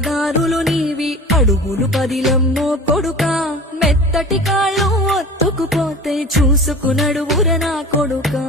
దారులు నీవి అడుగులు పదిలమ్మో కొడుకా మెత్తటి కాళ్ళు ఒత్తుకుపోతే చూసుకునడువుర నా కొడుకా